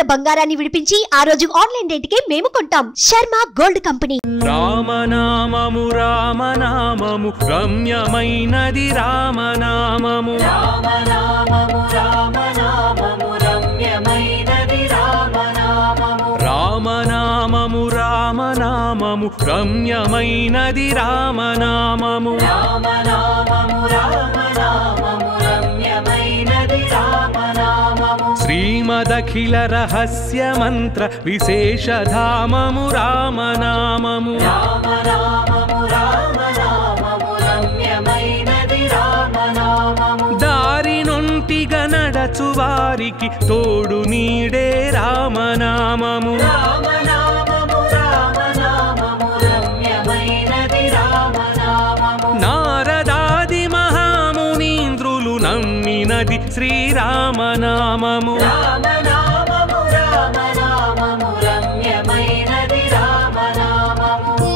ఉన్న బంగారాన్ని విడిపించి ఆ రోజు ఆన్లైన్ రేటుకే మేము కొంటాం. Sharma gold company. రామనామము రామనామము రమ్యమైనది రామనామము. రామనామము రామనామము రమ్యమైనది రామనామము. రామనామము రామనామము రమ్యమైనది రామనామము. రామనామము రామనామము రమ్యమైనది రామనామము. శ్రీమదఖిల రహస్య మంత్ర విశేషధామము రామనామము. రామనామము రామనామము రమ్యమైనది రామనామము. దారి నుంటిగా నడచు వారికి తోడు నీడే రామనామము. రామనామము రామనామము రమ్యమైనది రామనామము. నారదాది మహామునీంద్రులు నమ్మినది శ్రీరామనామము. రామనామము రామనామము రమ్యమైనది రామనామము.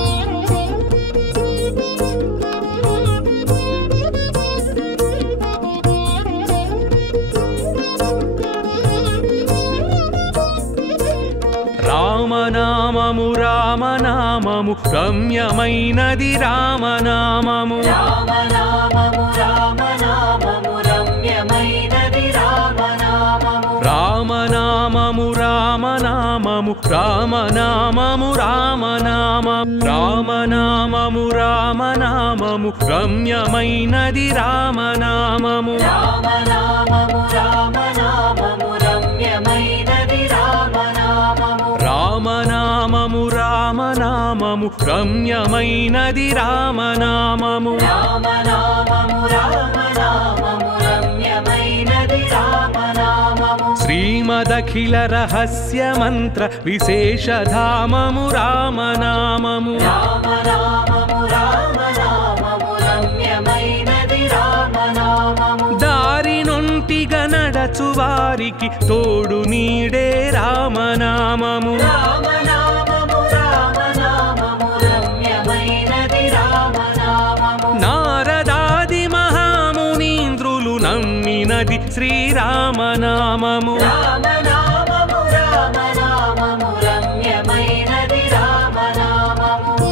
రామనామము రామనామము రమ్యమైనది రామనామము. రామనామము రామనామము రమ్యమైనది రామనామము. రామనామము రామనామము రామనామము రామనామము. రామనామము రామనామము రమ్యమైనది రామనామము. రామనామము రామనామము రమ్యమైనది రామనామము. రామనామము రామనామము రమ్యమైనది రామనామము. రామనామము రామనామము రమ్యమైనది రామనామము. శ్రీమదఖిల రహస్య మంత్ర విశేషధామము రామనామము. రామనామము రామనామము రమ్యమైనది రామనామము. దారి నుంటిగా నడచు వారికి తోడు నీడే రామనామము. రామనామము రామనామము రమ్యమైనది రామనామము. నారదాది మహామునీంద్రులు నమ్మినది శ్రీరామనామము. రామనామము రామనామము రమ్యమైనది రామనామము.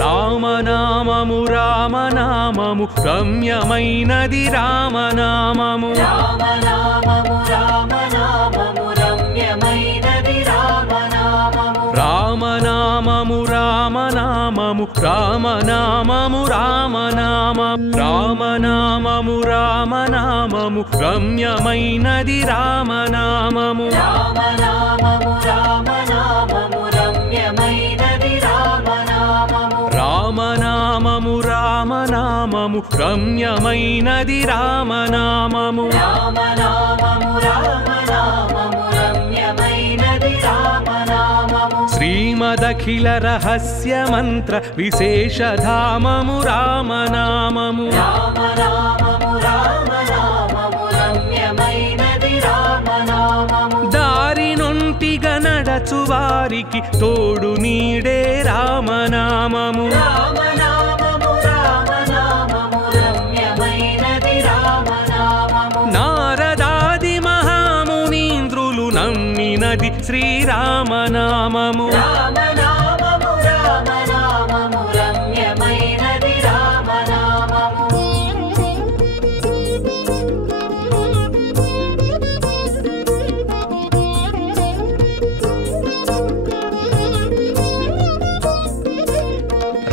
రామనామము రామనామము రమ్యమైనది రామనామము. రామనామము రామనామము రమ్యమైనది రామనామము. రామనామము రామనామము రామనామము రామనామము. రామనామము రామనామము రమ్యమైనది రామనామము. రామనామము రామనామము రమ్యమైనది రామనామము. రామనామము రామనామము రమ్యమైనది రామనామము. రామనామము రామనామము రమ్యమైనది రామనామము. శ్రీమదఖిల రహస్య మంత్ర విశేషధామము రామనామము. రామనామము రామనామము రమ్యమైనది రామనామము. దారి నుంటిగా నడచు వారికి తోడు నీడే రామనామము. రామనామము రామనామము రమ్యమైనది రామనామము. నారదాది మహామునీంద్రులు నమ్మినది శ్రీరామనామము. రామనామము రామనామము రమ్యమైనది రామనామము.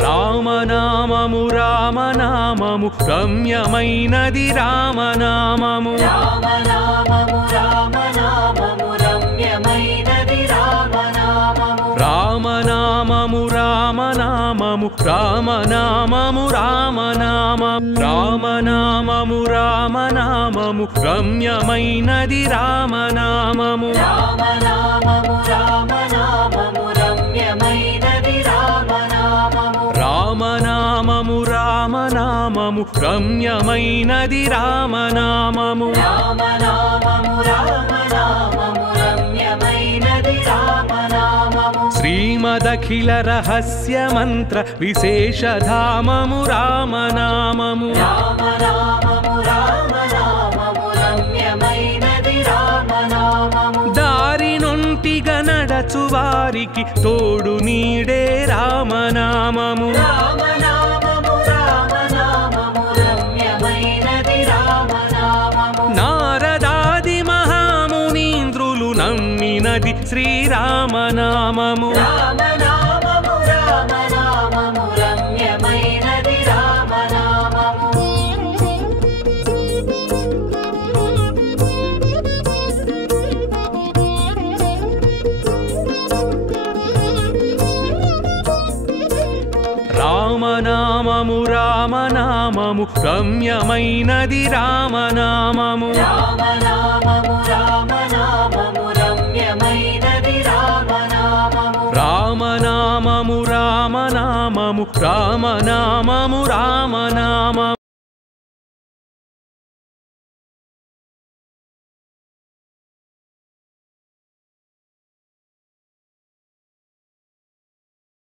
రామనామము రామనామము రమ్యమైనది రామనామము. రామనామము రామనామము రమ్యమైనది రామనామము. రామనామము రామనామము రామనామము రామనామము. రామనామము రామనామము రమ్యమైనది రామనామము. రామనామము రామనామము రమ్యమైనది రామనామము. రామనామము రామనామము రమ్యమైనది రామనామము. రామనామము రామనామము రమ్యమైనది రామనామము శ్రీమదఖిల రహస్య మంత్ర విశేషధామము రామనామము రామనామము రామనామము రమ్యమైనది రామనామము దారి నొంటిగా నడచు వారికి తోడు నీడే రామనామము రామనామము రామనామము రమ్యమైనది రామనామము నారదాది మహామునీంద్రులు నమ్మినది శ్రీరామనామము రామనామము రామనామము రమ్యమైనది రామనామము రామనామము రామనామము రమ్యమైనది రామనామము రామనామము రామనామము రమ్యమైనది రామనామము రామనామము రామనామము రామనామము రామనామము